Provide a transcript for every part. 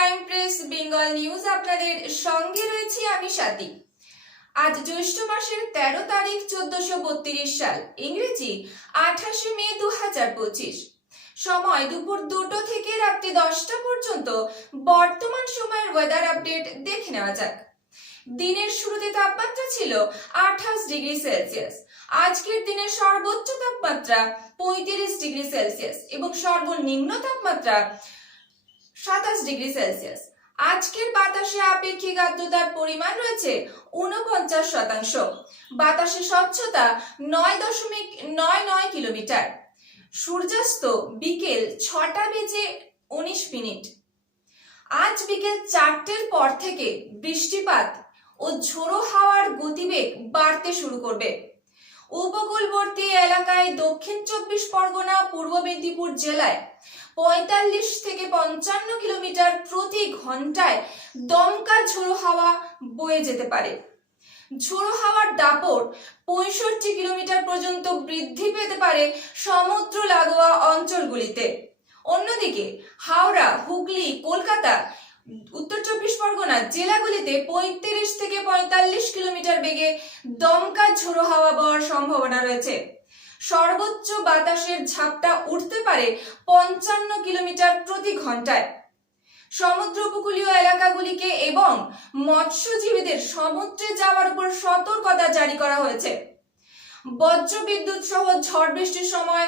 Crime press Bengal news আপনাদের সঙ্গে রয়েছি আমি স্বাতী। আজ জ্যৈষ্ঠ মাসের 13 তারিখ 1432 সাল, ইংরেজি 28 মে 2025। সময় দুপুর 2টো থেকে রাত্রি 10টা পর্যন্ত বর্তমান সময়ের ওয়েদার আপডেট দেখে নেওয়া যাক। দিনের শুরুতে তাপমাত্রা ছিল 28 ডিগ্রি সেলসিয়াস। আজকের দিনের সর্বোচ্চ তাপমাত্রা 35 ডিগ্রি সেলসিয়াস এবং সর্বনিম্ন তাপমাত্রা 27 ডিগ্রি সেলসিয়াস। আজকের বাতাসে আপেক্ষিক আর্দ্রতার পরিমাণ রয়েছে 49%। বাতাসে স্বচ্ছতা 9.99 কিলোমিটার। সূর্যাস্ত বিকেল 6টা বেজে 19 মিনিট। আজ বিকেল 4টের পর থেকে বৃষ্টিপাত ও ঝোড়ো হাওয়ার গতিবেগ বাড়তে শুরু করবে। উপকূলবর্তী এলাকায় দক্ষিণ 24 পরগনা, পূর্ব মেদিনীপুর জেলায় 45 থেকে 55 কিলোমিটার প্রতি ঘন্টায় দমকা ঝোড়ো হাওয়া বয়ে যেতে পারে। ঝোড়ো হাওয়ার দাপট 65 কিলোমিটার পর্যন্ত বৃদ্ধি পেতে পারে সমুদ্র লাগোয়া অঞ্চলগুলিতে। অন্যদিকে হাওড়া, হুগলি, কলকাতা, উত্তর 24 পরগনা জেলাগুলিতে 35 থেকে 45 কিলোমিটার বেগে দমকা ঝোড়ো হাওয়া বওয়ার সম্ভাবনা রয়েছে। সর্বোচ্চ বাতাসের ঝাপটা উঠতে পারে 55 কিলোমিটার প্রতি ঘন্টায়। সমুদ্র উপকূলীয় এলাকাগুলিকে এবং মৎস্যজীবীদের সমুদ্রে যাওয়ার উপর সতর্কতা জারি করা হয়েছে। বজ্র বিদ্যুৎ সহ ঝড় বৃষ্টির সময়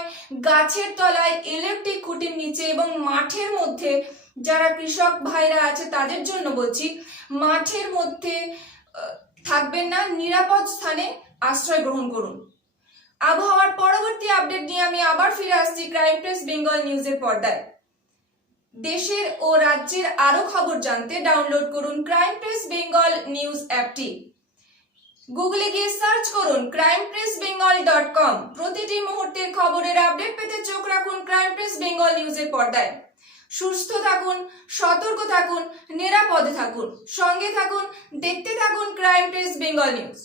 গাছের তলায়, ইলেকট্রিক খুঁটির নিচে এবং মাঠের মধ্যে যারা কৃষক ভাইরা আছে তাদের জন্য বলছি, মাঠের মধ্যে থাকবেন না, নিরাপদ স্থানে আশ্রয় গ্রহণ করুন। আবহাওয়ার পরবর্তী আপডেট নিয়ে আমি আবার ফিরে আসছি ক্রাইম প্রেস বেঙ্গল নিউজের পর্দায়। দেশের ও রাজ্যের আরো খবর জানতে ডাউনলোড করুন ক্রাইম প্রেস বেঙ্গল নিউজ অ্যাপটি। গুগলে গিয়ে সার্চ করুন crimepressbengal.com। প্রতিটি মুহূর্তের খবরের আপডেট পেতে চোখ রাখুন ক্রাইম প্রেস বেঙ্গল নিউজের পর্দায়। সুস্থ থাকুন, সতর্ক থাকুন, নিরাপদে থাকুন, সঙ্গে থাকুন, দেখতে থাকুন ক্রাইম প্রেস বেঙ্গল নিউজ।